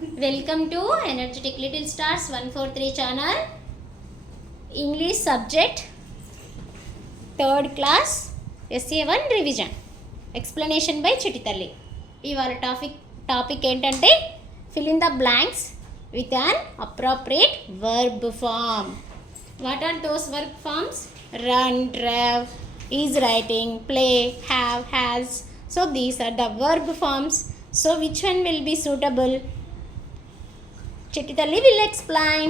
Welcome to Energetic Little Stars 143 channel. English subject 3rd class SA1 revision. Explanation by Chittitalli. ఇవాళ topic ఏంటంటే fill in the blanks with an appropriate verb form. What are those verb forms? Run, drive, is writing, play, have, has. So these are the verb forms. So which one will be suitable? Chittitalli will explain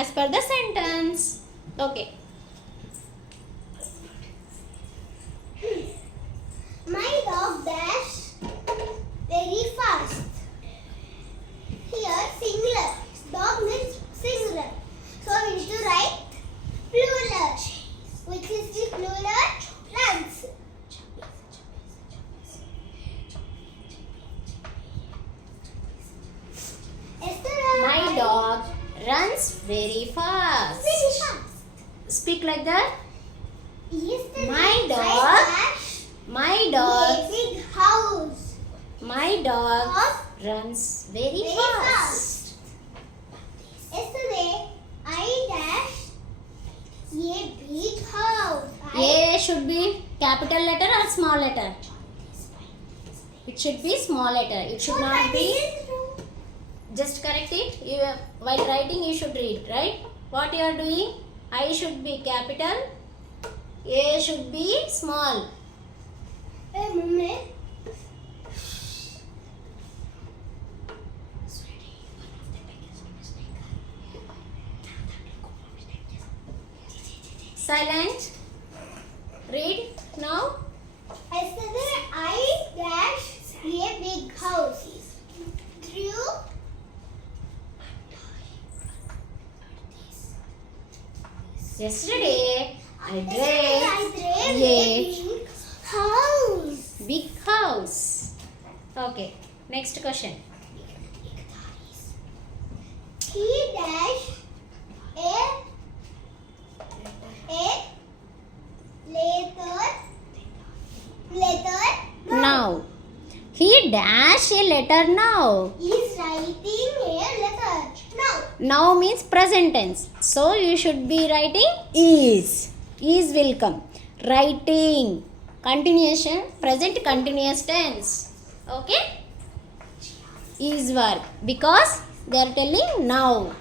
as per the sentence. Okay. My dog dash very fast. Here singular. Dog means singular. So we need to write plural. Which is the plural? Runs. My dog runs very fast. Very fast. Speak like that. Yesterday My dog. I dashed My a dog. big house. My dog Dog runs very very fast. fast. Yesterday I dashed a big house. A should be capital letter or small letter? It should be small letter. It should not be. Just correct it. While writing you should read, right? What you are doing? I should be capital. A should be small. Hey, mummy. Silent. Read now. Yesterday I dashed a big house. Through Yesterday I drove a big house. big house. Okay. Next question. He dashed a letter Now. He dash a letter now. is writing a letter now. Now means present tense. So you should be writing is. Is will come. Writing. Continuation. Present continuous tense. Okay. Is verb. Because they are telling now.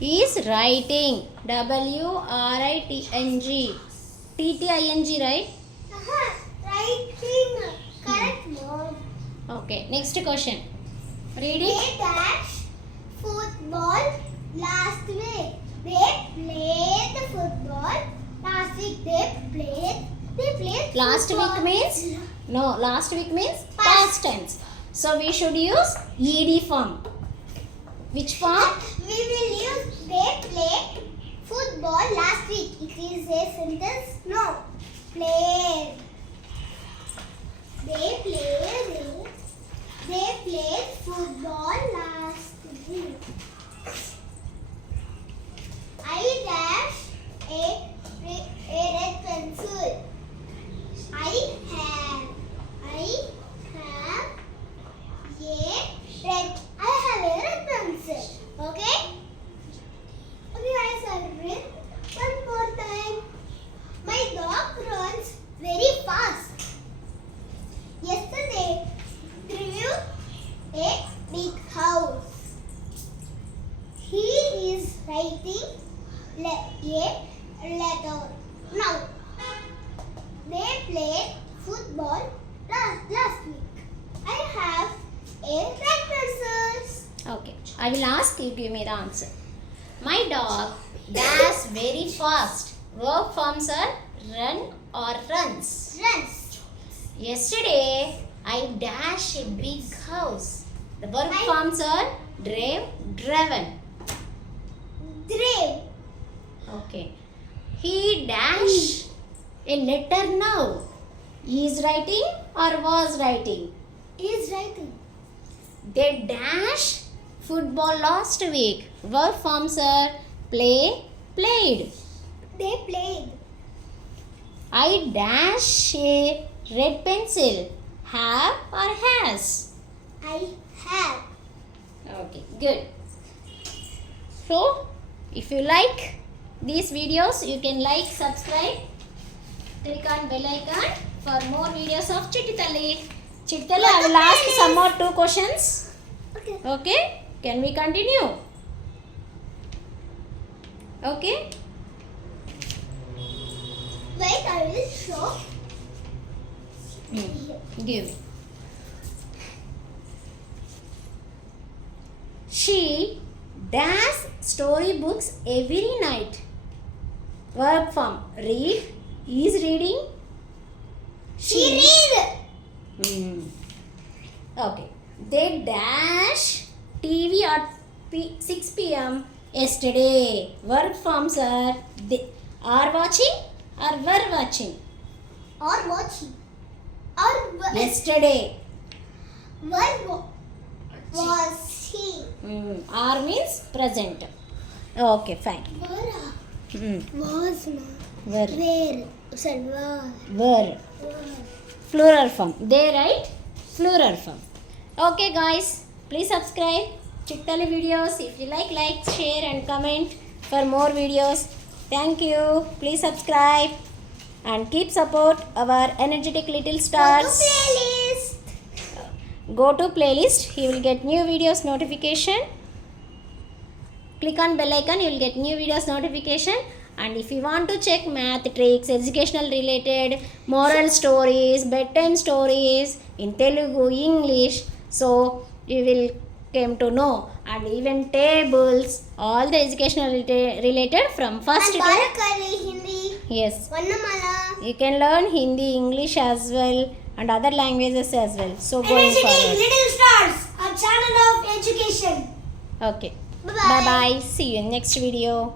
Is writing. WRITNG. TTING, right? Writing. Correct, mom. Okay. Next question. Read They it. dashed football last week. They played football last week. They played Last football. week means? No. Last week means past tense. So we should use ED form. Which form? We will use they played football last week. It is a sentence. No. Played. They played football last week. I dashed a red pencil. I have a red pencil. Okay? Okay, guys, I will read one more time. My dog runs very fast. Yesterday, drew a big house. He is writing a letter now. They played football last week. I have a red pencil. Okay. I will ask you, give me the answer. My dog dash very fast. Verb forms are run or runs. Runs. Yesterday I dashed a big house. The verb forms are drove, driven. Drave. Okay. He dashed a letter now. Is writing or was writing? Is writing. They dashed football last week. Verb forms are play, played. They played. I dash a red pencil. Have or has? I have. Okay, good. So, if you like these videos, you can like, subscribe, click on bell icon for more videos of Chittitali. Chittitali, I will ask some more 2 questions. Okay. Okay, can we continue? Okay. Wait, I will show. Give. She does storybooks every night. Verb form. Read. Is reading. She read. Okay. They dash TV at 6 p.m. yesterday. Verb forms are they are watching or were watching. Or watching. Or Yesterday. was he? Are means present. Okay, fine. Was na. Were. Where? Said were. Were. Plural form. They write plural form. Okay, guys. Please subscribe Chittali videos. If you like, share and comment for more videos. Thank you. Please subscribe and keep support our energetic little Go to stars. playlist. Go to playlist. You will get new videos notification. Click on bell icon. You will get new videos notification. And if you want to check math tricks, educational related, moral stories, bedtime stories in Telugu, English, so you will came to know, and even tables, all the educational related from first And to Barakari Hindi. yes. Vannamala. You can learn Hindi, English as well, and other languages as well. So going Energetic forward. Little Stars, a channel of education. Okay. Bye-bye. Bye bye. See you in next video.